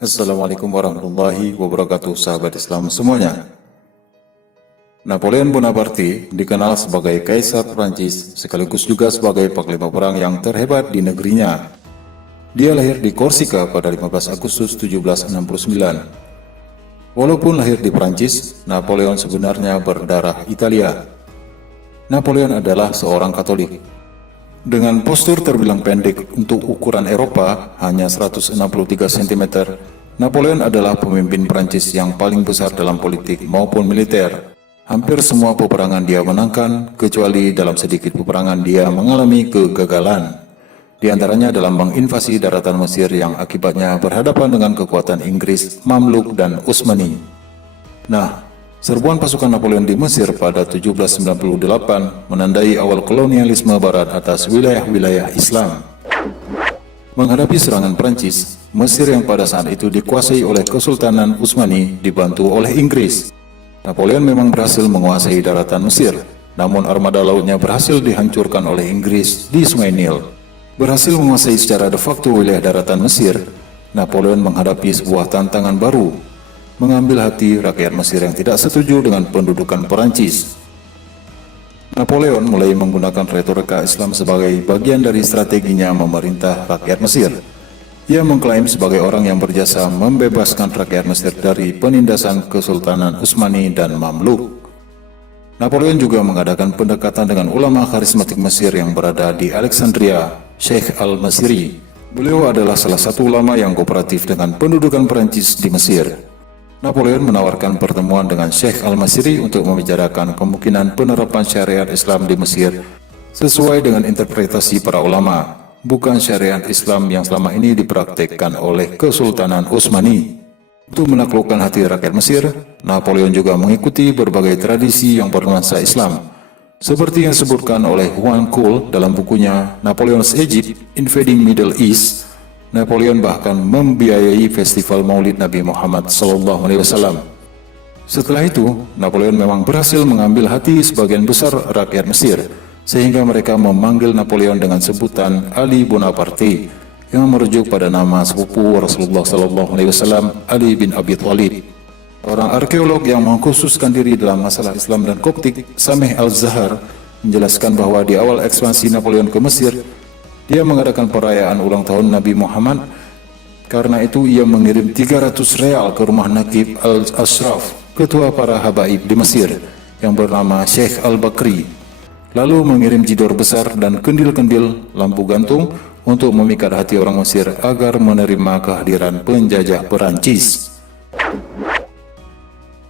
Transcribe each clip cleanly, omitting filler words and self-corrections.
Assalamualaikum warahmatullahi wabarakatuh, sahabat Islam semuanya. Napoleon Bonaparte dikenal sebagai Kaisar Prancis sekaligus juga sebagai panglima perang yang terhebat di negerinya. Dia lahir di Korsika pada 15 Agustus 1769. Walaupun lahir di Prancis, Napoleon sebenarnya berdarah Italia. Napoleon adalah seorang Katolik. Dengan postur terbilang pendek untuk ukuran Eropa, hanya 163 cm, Napoleon adalah pemimpin Prancis yang paling besar dalam politik maupun militer. Hampir semua peperangan dia menangkan, kecuali dalam sedikit peperangan dia mengalami kegagalan. Di antaranya dalam menginvasi daratan Mesir yang akibatnya berhadapan dengan kekuatan Inggris, Mamluk, dan Utsmani. Serbuan pasukan Napoleon di Mesir pada 1798 menandai awal kolonialisme Barat atas wilayah-wilayah Islam. Menghadapi serangan Prancis, Mesir yang pada saat itu dikuasai oleh Kesultanan Utsmani dibantu oleh Inggris. Napoleon memang berhasil menguasai daratan Mesir, namun armada lautnya berhasil dihancurkan oleh Inggris di Sungai Nil. Berhasil menguasai secara de facto wilayah daratan Mesir, Napoleon menghadapi sebuah tantangan baru, mengambil hati rakyat Mesir yang tidak setuju dengan pendudukan Perancis. Napoleon mulai menggunakan retorika Islam sebagai bagian dari strateginya memerintah rakyat Mesir. Ia mengklaim sebagai orang yang berjasa membebaskan rakyat Mesir dari penindasan Kesultanan Utsmani dan Mamluk. Napoleon juga mengadakan pendekatan dengan ulama karismatik Mesir yang berada di Alexandria, Sheikh al-Masiri. Beliau adalah salah satu ulama yang kooperatif dengan pendudukan Perancis di Mesir. Napoleon menawarkan pertemuan dengan Sheikh al-Masiri untuk membicarakan kemungkinan penerapan syariat Islam di Mesir sesuai dengan interpretasi para ulama, bukan syariat Islam yang selama ini dipraktikkan oleh Kesultanan Utsmani. Untuk menaklukkan hati rakyat Mesir, Napoleon juga mengikuti berbagai tradisi yang bernuansa Islam, seperti yang disebutkan oleh Juan Kuhl dalam bukunya Napoleon's Egypt Invading Middle East. Napoleon bahkan membiayai festival Maulid Nabi Muhammad SAW. Setelah itu, Napoleon memang berhasil mengambil hati sebagian besar rakyat Mesir, sehingga mereka memanggil Napoleon dengan sebutan Ali Bonaparte, yang merujuk pada nama sepupu Rasulullah SAW, Ali bin Abi Thalib. Orang arkeolog yang mengkhususkan diri dalam masalah Islam dan Koptik, Sameh al-Zahar, menjelaskan bahwa di awal ekspansi Napoleon ke Mesir, dia mengadakan perayaan ulang tahun Nabi Muhammad. Karena itu ia mengirim 300 real ke rumah Naqib al-Ashraf, ketua para habaib di Mesir, yang bernama Sheikh al-Bakri. Lalu mengirim jidor besar dan kendil-kendil lampu gantung untuk memikat hati orang Mesir agar menerima kehadiran penjajah Perancis.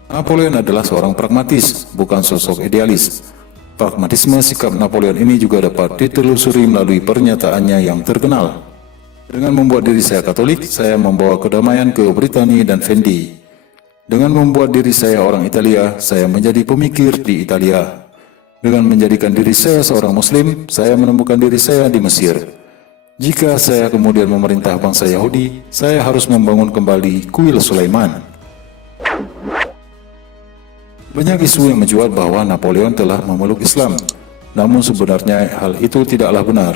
Napoleon adalah seorang pragmatis, bukan sosok idealis. Pragmatisme sikap Napoleon ini juga dapat ditelusuri melalui pernyataannya yang terkenal. Dengan membuat diri saya Katolik, saya membawa kedamaian ke Britania dan Fendi. Dengan membuat diri saya orang Italia, saya menjadi pemikir di Italia. Dengan menjadikan diri saya seorang Muslim, saya menemukan diri saya di Mesir. Jika saya kemudian memerintah bangsa Yahudi, saya harus membangun kembali kuil Sulaiman. Banyak isu yang menjual bahwa Napoleon telah memeluk Islam, namun sebenarnya hal itu tidaklah benar.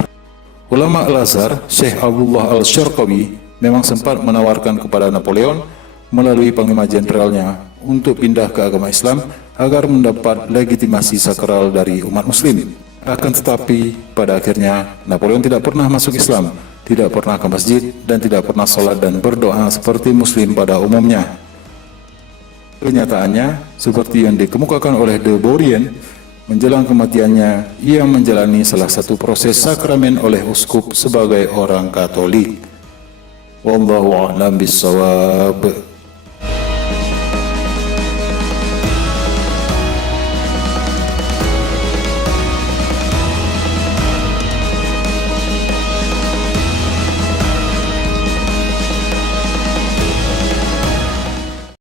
Ulama Al-Azhar, Syekh Abdullah Al-Syarqawi, memang sempat menawarkan kepada Napoleon melalui panglima jenderalnya untuk pindah ke agama Islam agar mendapat legitimasi sakral dari umat muslim. Akan tetapi, pada akhirnya Napoleon tidak pernah masuk Islam, tidak pernah ke masjid, dan tidak pernah sholat dan berdoa seperti muslim pada umumnya. Kenyataannya, seperti yang dikemukakan oleh De Bourrienne, menjelang kematiannya, ia menjalani salah satu proses sakramen oleh uskup sebagai orang Katolik. Wallahu a'lam bishawab.